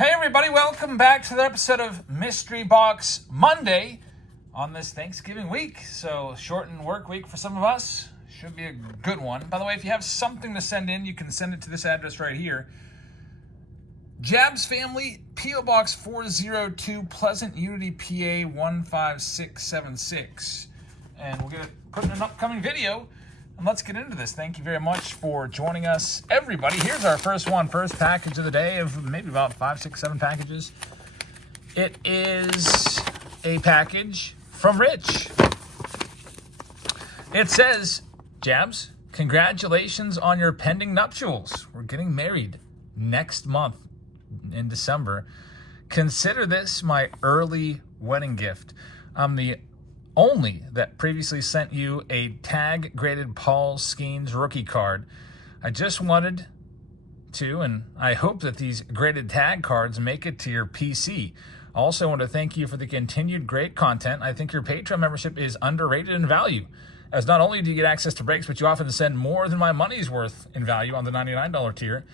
Hey everybody, welcome back to the episode of Mystery Box Monday on this Thanksgiving week. So, shortened work week for some of us. Should be a good one. By the way, if you have something to send in, you can send it to this address right here. Jabs Family, P.O. Box 402, Pleasant Unity, PA 15676. And we're going to put in an upcoming video. And let's get into this. Thank you very much for joining us, everybody. Here's our first package of the day of maybe about 5, 6, 7 packages. It is a package from Rich. It says, Jabs, congratulations on your pending nuptials. We're getting married next month in December. Consider this my early wedding gift. I'm the only that previously sent you a tag graded Paul Skenes rookie card. I just wanted to, and I hope that these graded tag cards make it to your PC. Also want to thank you for the continued great content. I think your Patreon membership is underrated in value, as not only do you get access to breaks, but you often send more than my money's worth in value on the $99 tier.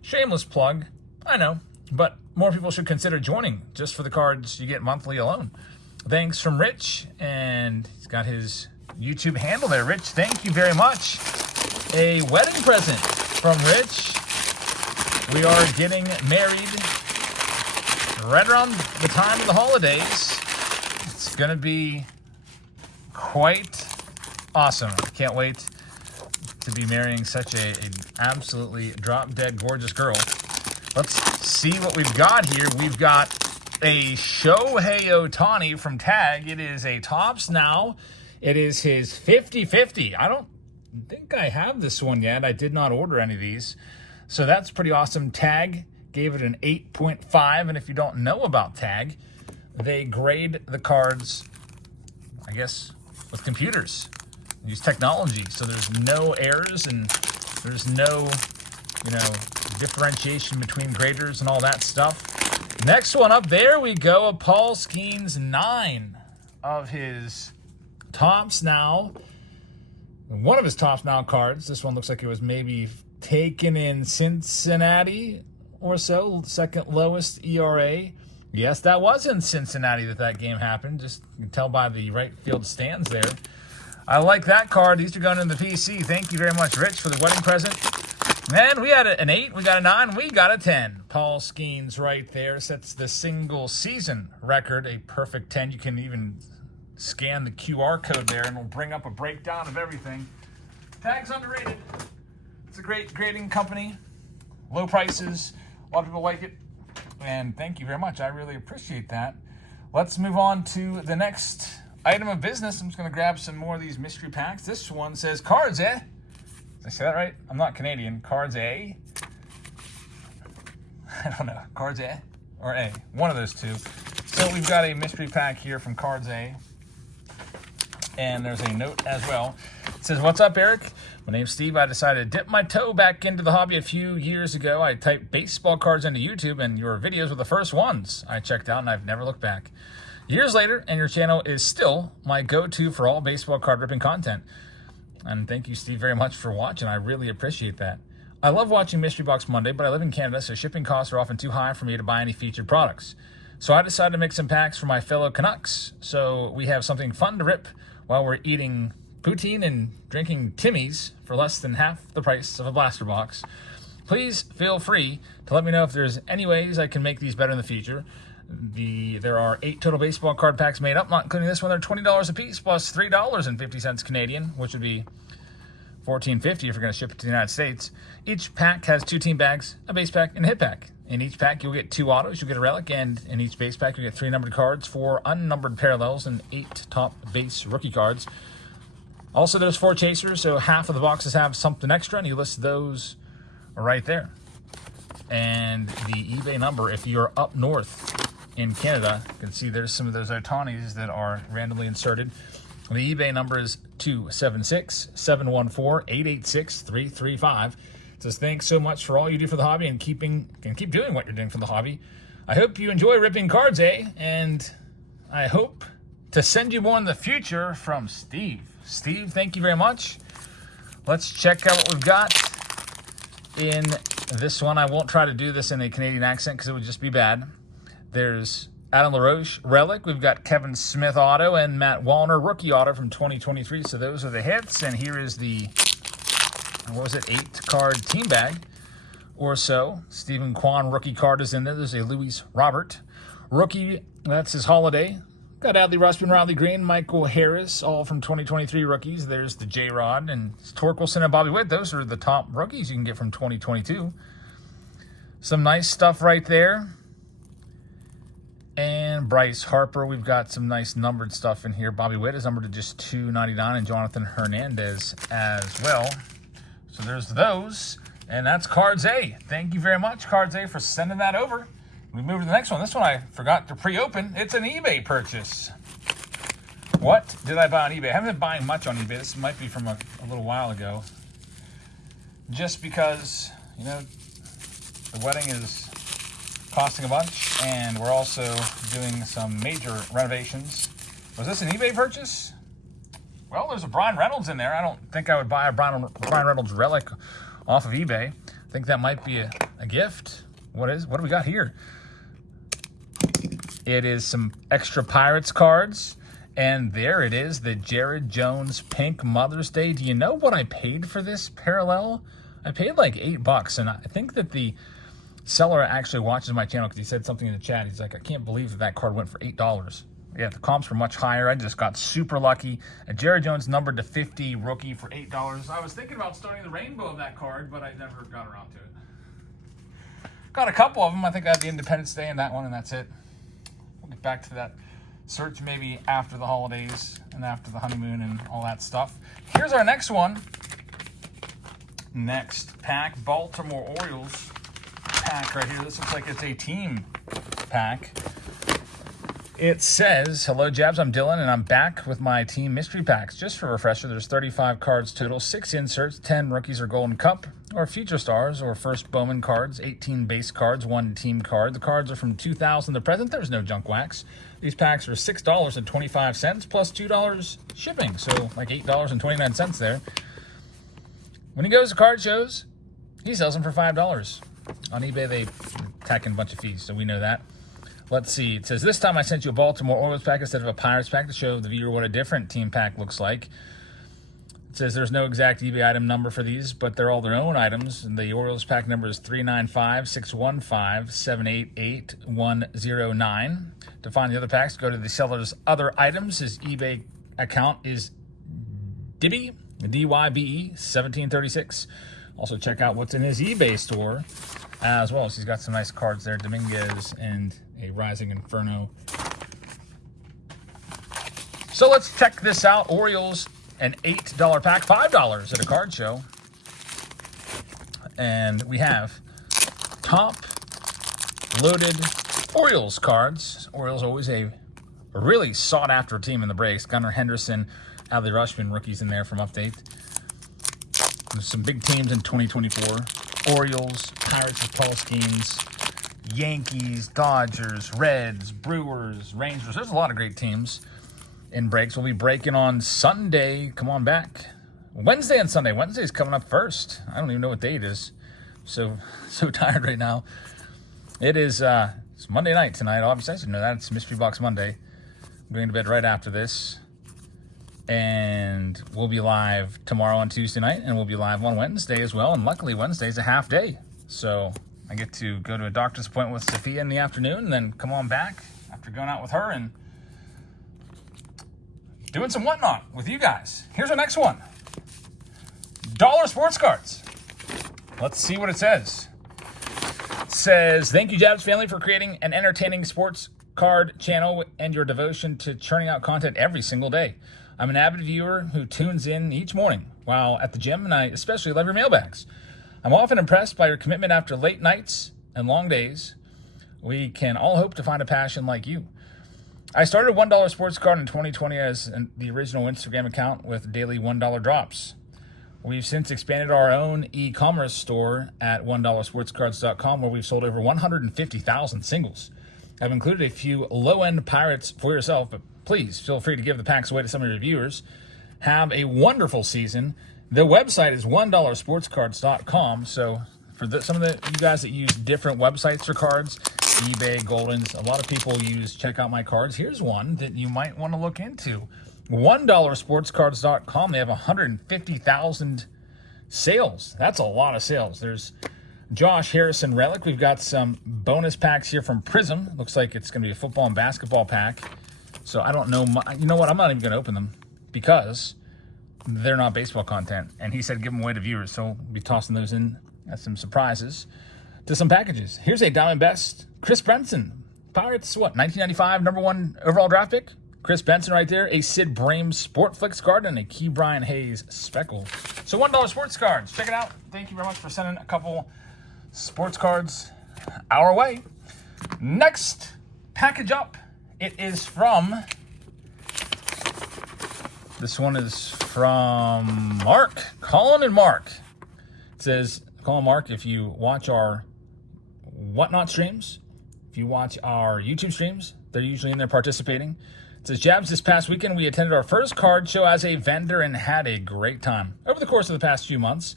Shameless plug, I know, but more people should consider joining just for the cards you get monthly alone. Thanks from Rich, and he's got his YouTube handle there. Rich, thank you very much. A wedding present from Rich. We are getting married right around the time of the holidays. It's going to be quite awesome. I can't wait to be marrying such an absolutely drop-dead gorgeous girl. Let's see what we've got here. We've got a Shohei Ohtani from Tag. It is a Topps now. It is his 50-50. I don't think I have this one yet. I did not order any of these. So that's pretty awesome. Tag gave it an 8.5. And if you don't know about Tag, they grade the cards, I guess, with computers. They use technology. So there's no errors and there's no, differentiation between graders and all that stuff. Next one up, there we go, a Paul Skenes 9 of his Topps Now. One of his Topps Now cards. This one looks like it was maybe taken in Cincinnati or so, second lowest ERA. Yes, that was in Cincinnati that game happened. Just you can tell by the right field stands there. I like that card. These are going in the PC. Thank you very much, Rich, for the wedding present. And we had an 8, we got a 9, we got a 10. Paul Skenes right there sets the single season record, a perfect 10. You can even scan the QR code there and it'll bring up a breakdown of everything. Tag's underrated. It's a great grading company. Low prices. A lot of people like it. And thank you very much. I really appreciate that. Let's move on to the next item of business. I'm just going to grab some more of these mystery packs. This one says cards, eh? Did I say that right? I'm not Canadian. Cards A? I don't know. Cards A or A? One of those two. So we've got a mystery pack here from Cards A. And there's a note as well. It says, what's up, Eric? My name's Steve. I decided to dip my toe back into the hobby a few years ago. I typed baseball cards into YouTube, and your videos were the first ones I checked out, and I've never looked back. Years later, and your channel is still my go-to for all baseball card ripping content. And thank you, Steve, very much for watching. I really appreciate that. I love watching Mystery Box Monday, but I live in Canada, so shipping costs are often too high for me to buy any featured products. So I decided to make some packs for my fellow Canucks, so we have something fun to rip while we're eating poutine and drinking Timmy's for less than half the price of a blaster box. Please feel free to let me know if there's any ways I can make these better in the future. There are 8 total baseball card packs made up, not including this one. They're $20 a piece plus $3.50 Canadian, which would be $14.50 if you're going to ship it to the United States. Each pack has 2 team bags, a base pack, and a hit pack. In each pack, you'll get 2 autos, you'll get a relic, and in each base pack, you'll get 3 numbered cards, 4 unnumbered parallels, and 8 top base rookie cards. Also, there's 4 chasers, so half of the boxes have something extra, and you list those right there. And the eBay number, if you're up north in Canada, you can see there's some of those Ohtanis that are randomly inserted. The eBay number is 276-714-886-335. It says, thanks so much for all you do for the hobby and keep doing what you're doing for the hobby. I hope you enjoy ripping cards, eh? And I hope to send you more in the future, from Steve. Steve, thank you very much. Let's check out what we've got in This one, I won't try to do this in a Canadian accent because it would just be bad. There's Adam LaRoche relic. We've got Kevin Smith auto and Matt Wallner rookie auto from 2023. So those are the hits. And here is the, 8-card team bag or so. Stephen Kwan rookie card is in there. There's a Luis Robert rookie. That's his holiday. Got Adley Rutschman, Riley Green, Michael Harris, all from 2023 rookies. There's the J-Rod and Torkelson and Bobby Witt. Those are the top rookies you can get from 2022. Some nice stuff right there. And Bryce Harper, we've got some nice numbered stuff in here. Bobby Witt is numbered to just $2.99, and Jonathan Hernandez as well. So there's those, and that's Cards A. Thank you very much, Cards A, for sending that over. We move to the next one. This one I forgot to pre-open. It's an eBay purchase. What did I buy on eBay? I haven't been buying much on eBay. This might be from a little while ago. Just because, the wedding is costing a bunch, and we're also doing some major renovations. Was this an eBay purchase? Well, there's a Brian Reynolds in there. I don't think I would buy a Brian Reynolds relic off of eBay. I think that might be a gift. What do we got here? It is some extra Pirates cards, and there it is, the Jared Jones Pink Mother's Day. Do you know what I paid for this parallel? I paid like $8, and I think that the seller actually watches my channel because he said something in the chat. He's like, I can't believe that card went for $8. Yeah, the comps were much higher. I just got super lucky. A Jared Jones numbered to 50 rookie for $8. I was thinking about starting the rainbow of that card, but I never got around to it. Got a couple of them. I think I had the Independence Day and that one, and that's it. We'll get back to that search maybe after the holidays and after the honeymoon and all that stuff. Here's our next one. Next pack, Baltimore Orioles pack right here. This looks like it's a team pack. It says, hello Jabs, I'm Dylan, and I'm back with my team mystery packs. Just for a refresher, there's 35 cards total, 6 inserts, 10 rookies or Golden Cup, or future stars, or first Bowman cards, 18 base cards, 1 team card. The cards are from 2000 to present. There's no junk wax. These packs are $6.25 plus $2 shipping, so like $8.29 there. When he goes to card shows, he sells them for $5. On eBay, they tack in a bunch of fees, so we know that. Let's see. It says, this time I sent you a Baltimore Orioles pack instead of a Pirates pack to show the viewer what a different team pack looks like. It says there's no exact eBay item number for these, but they're all their own items. And the Orioles pack number is 395-615-788-109. To find the other packs, go to the seller's other items. His eBay account is Dibby, D-Y-B-E, 1736. Also check out what's in his eBay store as well. So he's got some nice cards there, Dominguez and a Rising Inferno. So let's check this out. Orioles, an $8 pack, $5 at a card show. And we have top loaded Orioles cards. Orioles always a really sought after team in the breaks. Gunnar Henderson, Adley Rutschman rookies in there from Update. There's some big teams in 2024. Orioles, Pirates with Paul Skenes, Yankees, Dodgers, Reds, Brewers, Rangers. There's a lot of great teams in breaks. We'll be breaking on Sunday. Come on back. Wednesday and Sunday. Wednesday's coming up first. I don't even know what day it is. So tired right now. It is it's Monday night tonight. Obviously, I should know that. It's Mystery Box Monday. I'm going to bed right after this. And we'll be live tomorrow on Tuesday night, and we'll be live on Wednesday as well. And luckily, Wednesday's a half day. So I get to go to a doctor's appointment with Sophia in the afternoon and then come on back after going out with her and doing some whatnot with you guys. Here's our next one. Dollar Sports Cards. Let's see what it says. It says, thank you, Jabs family, for creating an entertaining sports card channel and your devotion to churning out content every single day. I'm an avid viewer who tunes in each morning while at the gym, and I especially love your mailbags. I'm often impressed by your commitment after late nights and long days. We can all hope to find a passion like you. I started $1 Sports Card in 2020 as the original Instagram account with daily $1 drops. We've since expanded our own e-commerce store at $1sportscards.com, where we've sold over 150,000 singles. I've included a few low-end Pirates for yourself, but please feel free to give the packs away to some of your viewers. Have a wonderful season. The website is $1sportscards.com, so some of you guys that use different websites for cards, eBay, Goldens, a lot of people use check out my cards. Here's one that you might want to look into. $1sportscards.com. They have 150,000 sales. That's a lot of sales. There's Josh Harrison Relic. We've got some bonus packs here from Prism. Looks like it's going to be a football and basketball pack. So I don't know. You know what? I'm not even going to open them because they're not baseball content. And he said give them away to viewers. So we'll be tossing those in as some surprises to some packages. Here's a Diamond Best. Chris Benson. Pirates, what, 1995 #1 overall draft pick? Chris Benson right there. A Sid Brame Sportflix card and a Key Brian Hayes Speckle. So $1 sports cards. Check it out. Thank you very much for sending a couple sports cards our way. Next package up. It is from, this one is from Mark, Colin and Mark. It says, Colin and Mark, if you watch our Whatnot streams, if you watch our YouTube streams, they're usually in there participating. It says, Jabs, this past weekend we attended our first card show as a vendor and had a great time. Over the course of the past few months,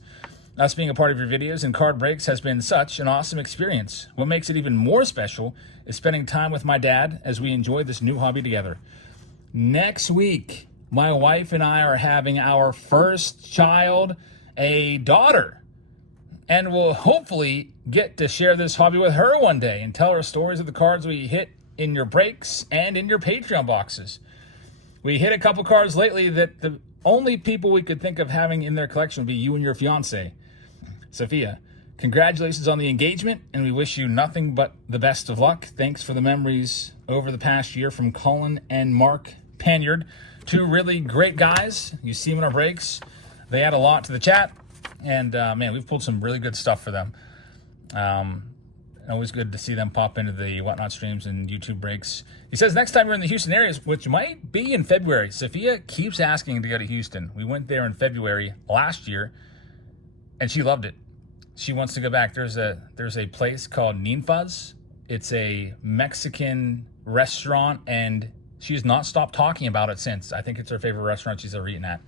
us being a part of your videos and card breaks has been such an awesome experience. What makes it even more special is spending time with my dad as we enjoy this new hobby together. Next week, my wife and I are having our first child, a daughter, and we'll hopefully get to share this hobby with her one day and tell her stories of the cards we hit in your breaks and in your Patreon boxes. We hit a couple cards lately that the only people we could think of having in their collection would be you and your fiance, Sophia. Congratulations on the engagement, and we wish you nothing but the best of luck. Thanks for the memories over the past year from Colin and Mark Panyard. Two really great guys. You see them in our breaks. They add a lot to the chat, and man, we've pulled some really good stuff for them. Always good to see them pop into the Whatnot streams and YouTube breaks. He says, next time you're in the Houston area, which might be in February. Sophia keeps asking to go to Houston. We went there in February last year, and she loved it. She wants to go back. There's a place called Ninfas. It's a Mexican restaurant, and she's not stopped talking about it since. I think it's her favorite restaurant she's ever eaten at.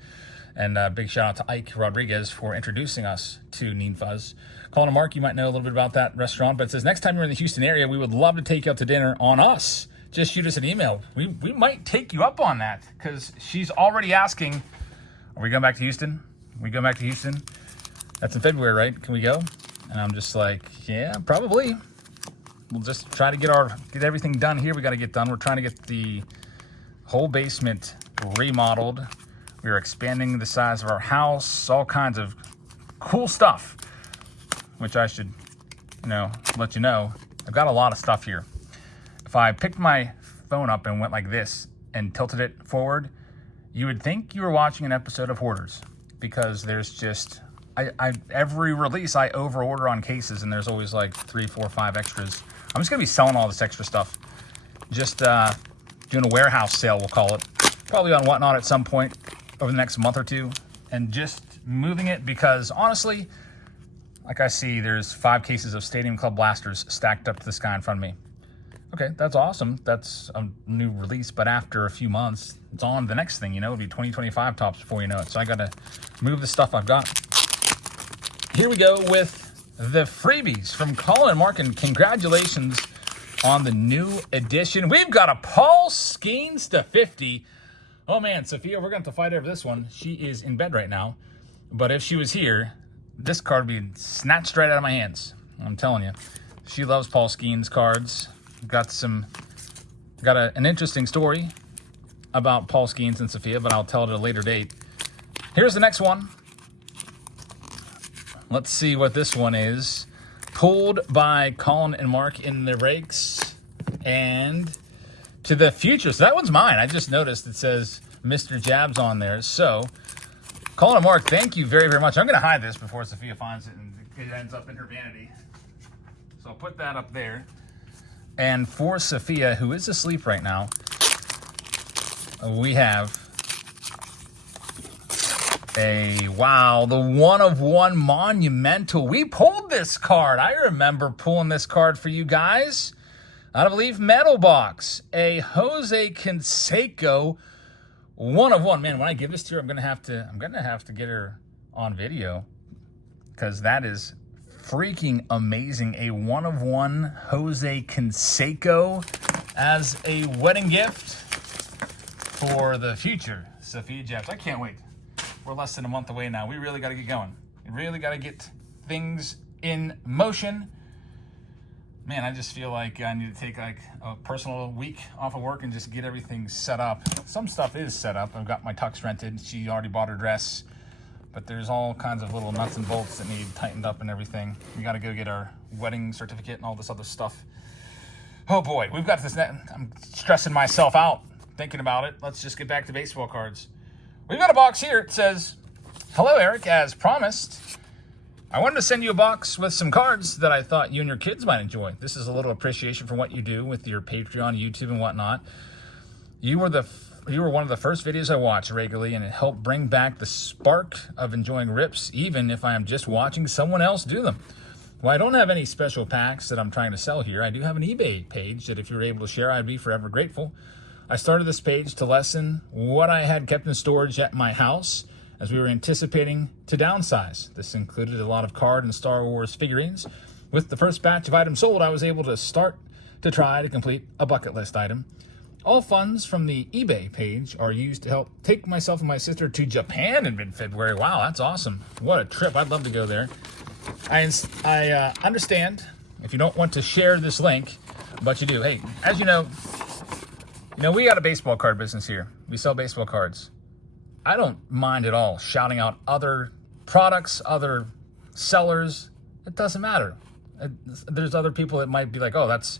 And big shout out to Ike Rodriguez for introducing us to Ninfas. Colin and Mark, you might know a little bit about that restaurant, but it says, next time you're in the Houston area, we would love to take you out to dinner on us. Just shoot us an email. We might take you up on that, because she's already asking, are we going back to Houston? We go back to Houston? That's in February, right? Can we go? And I'm just like, yeah, probably. We'll just try to get everything done here. We got to get done. We're trying to get the whole basement remodeled. We are expanding the size of our house, all kinds of cool stuff, which I should, let you know. I've got a lot of stuff here. If I picked my phone up and went like this and tilted it forward, you would think you were watching an episode of Hoarders, because there's just, every release I over-order on cases, and there's always like 3, 4, 5 extras. I'm just going to be selling all this extra stuff. Just doing a warehouse sale, we'll call it. Probably on Whatnot at some point over the next month or two, and just moving it because, honestly, like I see, there's 5 cases of Stadium Club blasters stacked up to the sky in front of me. Okay, that's awesome. That's a new release, but after a few months, it's on to the next thing, It'll be 2025 tops before you know it. So I got to move the stuff I've got. Here we go with the freebies from Colin and Mark, and congratulations on the new edition. We've got a Paul Skenes to 50. Oh man, Sophia, we're going to have to fight over this one. She is in bed right now, but if she was here, this card would be snatched right out of my hands. I'm telling you. She loves Paul Skenes cards. Got an interesting story about Paul Skenes and Sophia, but I'll tell it at a later date. Here's the next one. Let's see what this one is. Pulled by Colin and Mark in their breaks. And to the future. So that one's mine. I just noticed it says Mr. Jabs on there. So, Colin and Mark, thank you very, very much. I'm going to hide this before Sophia finds it and it ends up in her vanity. So I'll put that up there. And for Sophia, who is asleep right now, we have the 1/1 Monumental. We pulled this card. I remember pulling this card for you guys out of a Leaf Metal box. A Jose Canseco 1/1. Man, when I give this to her, I'm gonna have to get her on video, because that is freaking amazing. A 1-of-1 Jose Canseco as a wedding gift for the future Sophia Jeffs. I can't wait. We're less than a month away now. We really got to get going. We really got to get things in motion. Man, I just feel like I need to take like a personal week off of work and just get everything set up. Some stuff is set up. I've got my tux rented. She already bought her dress. But there's all kinds of little nuts and bolts that need tightened up and everything. We got to go get our wedding certificate and all this other stuff. Oh boy, we've got this. I'm stressing myself out thinking about it. Let's just get back to baseball cards. We've got a box here. It says, "Hello, Eric. As promised, I wanted to send you a box with some cards that I thought you and your kids might enjoy. This is a little appreciation for what you do with your Patreon, YouTube, and whatnot. You were one of the first videos I watched regularly, and it helped bring back the spark of enjoying rips, even if I am just watching someone else do them. Well, I don't have any special packs that I'm trying to sell here. I do have an eBay page that if you were able to share, I'd be forever grateful. I started this page to lessen what I had kept in storage at my house as we were anticipating to downsize. This included a lot of card and Star Wars figurines. With the first batch of items sold, I was able to start to try to complete a bucket list item. All funds from the eBay page are used to help take myself and my sister to Japan in mid-February. Wow, that's awesome. What a trip. I'd love to go there. I understand if you don't want to share this link, but you do. Hey, as you know, we got a baseball card business here. We sell baseball cards. I don't mind at all shouting out other products, other sellers. It doesn't matter. There's other people that might be like, oh, that's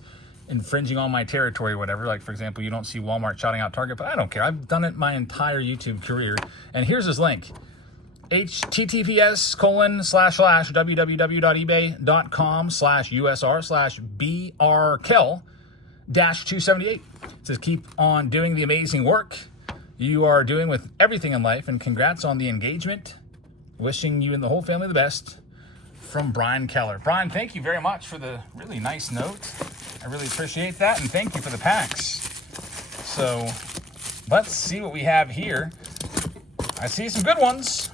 infringing on my territory or whatever. Like, for example, you don't see Walmart shouting out Target, but I don't care. I've done it my entire YouTube career. And here's his link. https://www.ebay.com/USR/BRKEL-278. It says, keep on doing the amazing work you are doing with everything in life, and congrats on the engagement. Wishing you and the whole family the best. From Brian Keller. Brian, thank you very much for the really nice note. I really appreciate that, and thank you for the packs. So let's see what we have here. I see some good ones.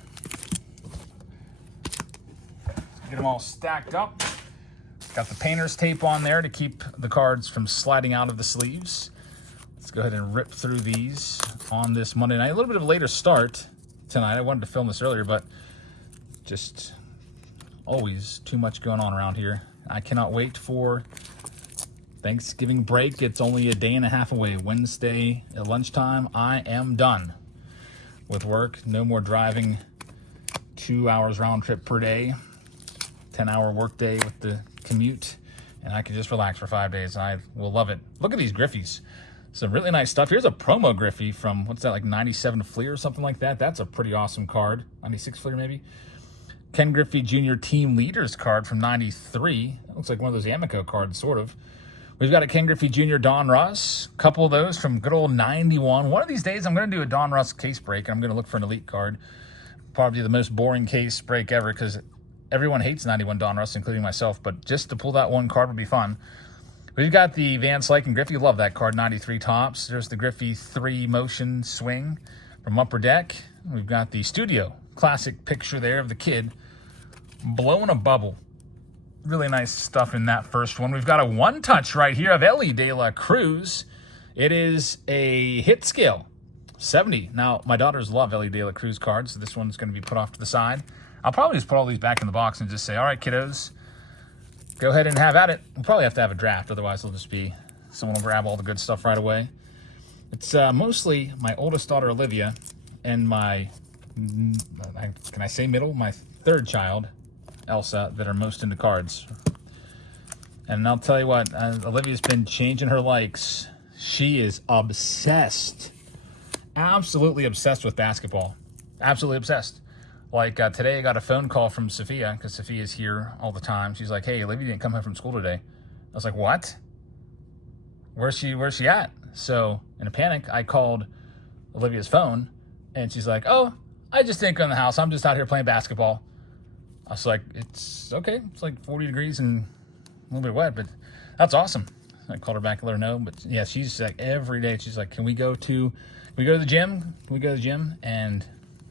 Get them all stacked up. Got the painter's tape on there to keep the cards from sliding out of the sleeves. Let's go ahead and rip through these on this Monday night. A little bit of a later start tonight. I wanted to film this earlier, but just always too much going on around here. I cannot wait for Thanksgiving break. It's only a day and a half away. Wednesday at lunchtime, I am done with work. No more driving 2 hours round trip per day, 10-hour work day with the commute, and I can just relax for 5 days, and I will love it. Look at these Griffies. Some really nice stuff. Here's a promo Griffey from, what's that, like 97 Fleer or something like that. That's a pretty awesome card. 96 Fleer maybe. Ken Griffey Jr. Team Leaders card from 93. That looks like one of those Amico cards, sort of. We've got a Ken Griffey Jr. Don Russ. A couple of those from good old 91. One of these days, I'm going to do a Don Russ case break, and I'm going to look for an elite card. Probably the most boring case break ever, because everyone hates 91 Don Russ, including myself, but just to pull that one card would be fun. We've got the Van Slyke Griffey. Love that card, 93 tops. There's the Griffey 3 motion swing from Upper Deck. We've got the studio classic picture there of the kid blowing a bubble. Really nice stuff in that first one. We've got a one-touch right here of Ellie De La Cruz. It is a hit scale, 70. Now, my daughters love Ellie De La Cruz cards, so this one's going to be put off to the side. I'll probably just put all these back in the box and just say, all right, kiddos, go ahead and have at it. We'll probably have to have a draft, otherwise it'll just be someone will grab all the good stuff right away. It's mostly my oldest daughter, Olivia, and my, can I say middle? My third child, Elsa, that are most into cards. And I'll tell you what, Olivia's been changing her likes. She is obsessed, absolutely obsessed with basketball. Absolutely obsessed. Like today I got a phone call from Sophia, because Sophia's here all the time. She's like, hey, Olivia didn't come home from school today. I was like, what? Where's she at? So in a panic, I called Olivia's phone, and she's like, oh, I just didn't go in the house. I'm just out here playing basketball. I was like, it's okay. It's like 40 degrees and a little bit wet, but that's awesome. I called her back and let her know. But yeah, she's like every day. She's like, can we go to the gym? Can we go to the gym? And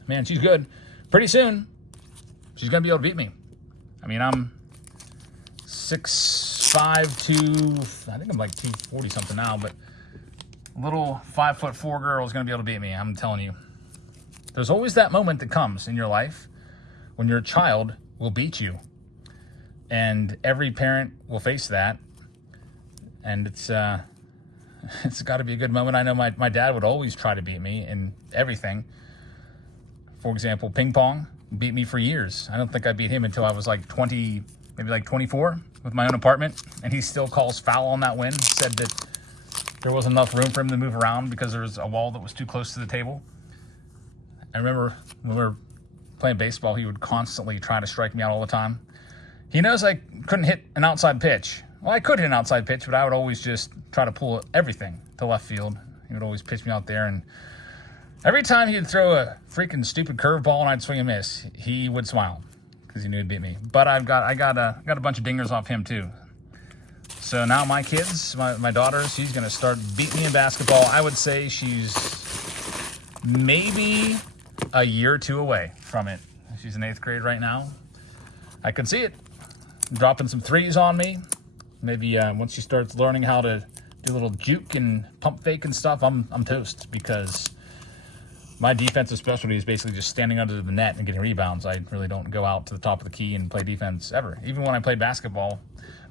man, she's good. Pretty soon, she's going to be able to beat me. I mean, I'm 6'5", I think I'm like 240 something now, but little 5'4" girl is going to be able to beat me. I'm telling you. There's always that moment that comes in your life when your child will beat you. And every parent will face that. And it's got to be a good moment. I know my dad would always try to beat me in everything. For example, ping pong beat me for years. I don't think I beat him until I was like 20, maybe like 24 with my own apartment. And he still calls foul on that win. Said that there wasn't enough room for him to move around because there was a wall that was too close to the table. I remember when we were playing baseball, he would constantly try to strike me out all the time. He knows I couldn't hit an outside pitch. Well, I could hit an outside pitch, but I would always just try to pull everything to left field. He would always pitch me out there, and every time he'd throw a freaking stupid curveball and I'd swing and miss, he would smile because he knew he'd beat me. But I got a bunch of dingers off him too. So now my kids, my daughter, she's going to start beating me in basketball. I would say she's maybe a year or two away from it. She's in 8th grade right now. I can see it. Dropping some threes on me. Maybe once she starts learning how to do a little juke and pump fake and stuff, I'm toast, because my defensive specialty is basically just standing under the net and getting rebounds. I really don't go out to the top of the key and play defense ever. Even when I played basketball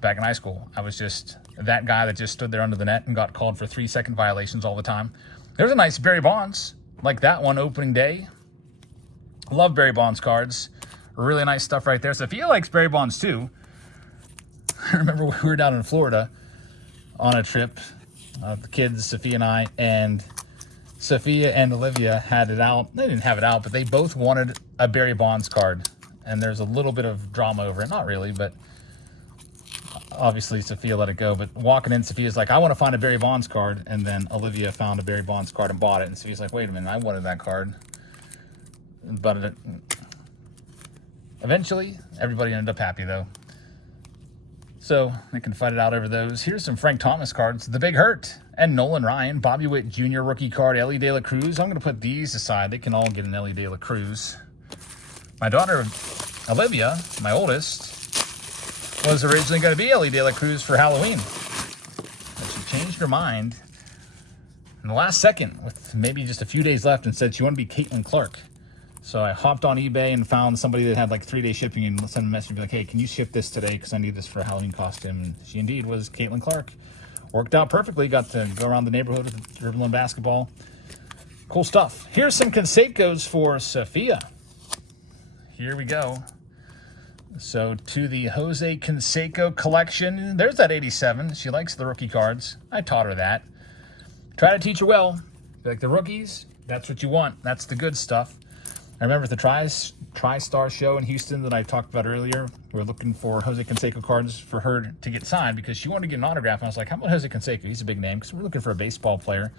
back in high school, I was just that guy that just stood there under the net and got called for 3-second violations all the time. There's a nice Barry Bonds, like that one opening day. Love Barry Bonds cards. Really nice stuff right there. Sophia likes Barry Bonds too. I remember we were down in Florida on a trip, the kids, Sophia and Sophia and Olivia had it out. They didn't have it out, but they both wanted a Barry Bonds card. And there's a little bit of drama over it. Not really, but obviously Sophia let it go. But walking in, Sophia's like, I want to find a Barry Bonds card. And then Olivia found a Barry Bonds card and bought it. And Sophia's like, wait a minute, I wanted that card. But eventually, everybody ended up happy, though. So they can fight it out over those. Here's some Frank Thomas cards. The Big Hurt and Nolan Ryan. Bobby Witt Jr. rookie card. Ellie De La Cruz. I'm going to put these aside. They can all get an Ellie De La Cruz. My daughter, Olivia, my oldest, was originally going to be Ellie De La Cruz for Halloween. But she changed her mind in the last second with maybe just a few days left and said she wanted to be Caitlin Clark. So I hopped on eBay and found somebody that had like 3-day shipping and sent a message and be like, hey, can you ship this today? Because I need this for a Halloween costume. And she indeed was Caitlin Clark. Worked out perfectly. Got to go around the neighborhood with dribbling basketball. Cool stuff. Here's some Canseco's for Sophia. Here we go. So to the Jose Canseco collection, there's that 87. She likes the rookie cards. I taught her that. Try to teach her well. Like the rookies, that's what you want. That's the good stuff. I remember the TriStar show in Houston that I talked about earlier. We were looking for Jose Canseco cards for her to get signed because she wanted to get an autograph. And I was like, how about Jose Canseco? He's a big name because we're looking for a baseball player.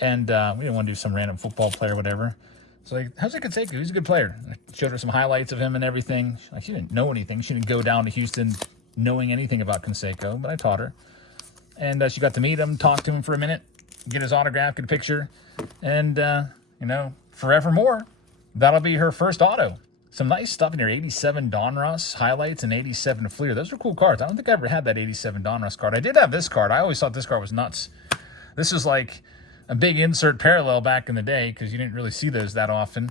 And we didn't want to do some random football player or whatever. So like, Jose Canseco, he's a good player. I showed her some highlights of him and everything. Like, she didn't know anything. She didn't go down to Houston knowing anything about Canseco, but I taught her. And she got to meet him, talk to him for a minute, get his autograph, get a picture. And, forevermore, that'll be her first auto. Some nice stuff in here. 87 Donruss highlights and 87 Fleer. Those are cool cards. I don't think I ever had that 87 Donruss card. I did have this card. I always thought this card was nuts. This was like a big insert parallel back in the day because you didn't really see those that often.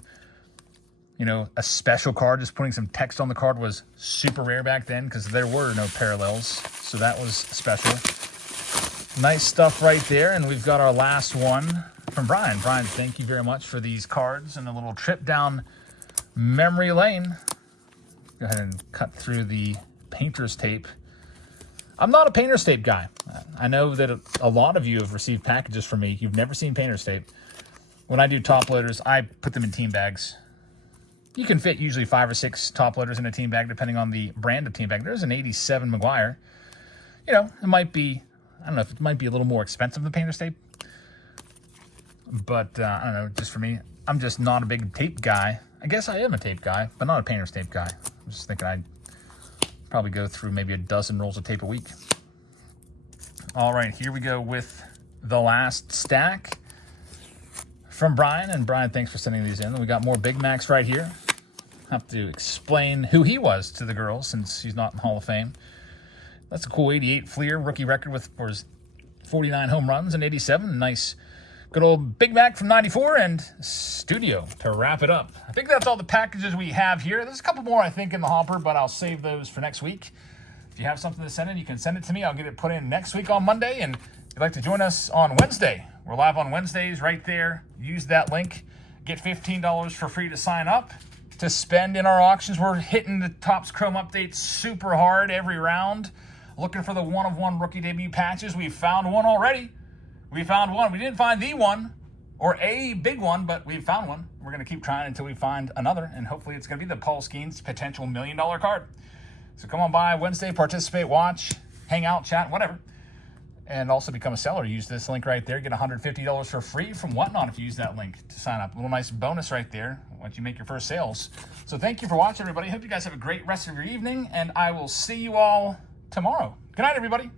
You know, a special card, just putting some text on the card was super rare back then because there were no parallels. So that was special. Nice stuff right there. And we've got our last one from Brian. Brian, thank you very much for these cards and a little trip down memory lane. Go ahead and cut through the painter's tape. I'm not a painter's tape guy. I know that a lot of you have received packages from me. You've never seen painter's tape. When I do top loaders, I put them in team bags. You can fit usually 5 or 6 top loaders in a team bag, depending on the brand of team bag. There's an 87 McGuire. You know, it might be, I don't know if it might be a little more expensive than painter's tape. But, I don't know, just for me, I'm just not a big tape guy. I guess I am a tape guy, but not a painter's tape guy. I'm just thinking I'd probably go through maybe a dozen rolls of tape a week. All right, here we go with the last stack from Brian. And Brian, thanks for sending these in. We got more Big Macs right here. have to explain who he was to the girls since he's not in the Hall of Fame. That's a cool 88 Fleer rookie record with for his 49 home runs in 87. A nice good old Big Mac from 94 and studio to wrap it up. I think that's all the packages we have here. There's a couple more, I think, in the hopper, but I'll save those for next week. If you have something to send in, you can send it to me. I'll get it put in next week on Monday. And if you'd like to join us on Wednesday, we're live on Wednesdays right there. Use that link. Get $15 for free to sign up to spend in our auctions. We're hitting the Topps Chrome updates super hard every round. Looking for the one-of-one rookie debut patches. We've found one already. We found one. We didn't find the one or a big one, but we found one. We're going to keep trying until we find another, and hopefully it's going to be the Paul Skenes potential $1 million card. So come on by Wednesday, participate, watch, hang out, chat, whatever. And also become a seller. Use this link right there. Get $150 for free from Whatnot if you use that link to sign up. A little nice bonus right there once you make your first sales. So thank you for watching, everybody. Hope you guys have a great rest of your evening, and I will see you all tomorrow. Good night, everybody.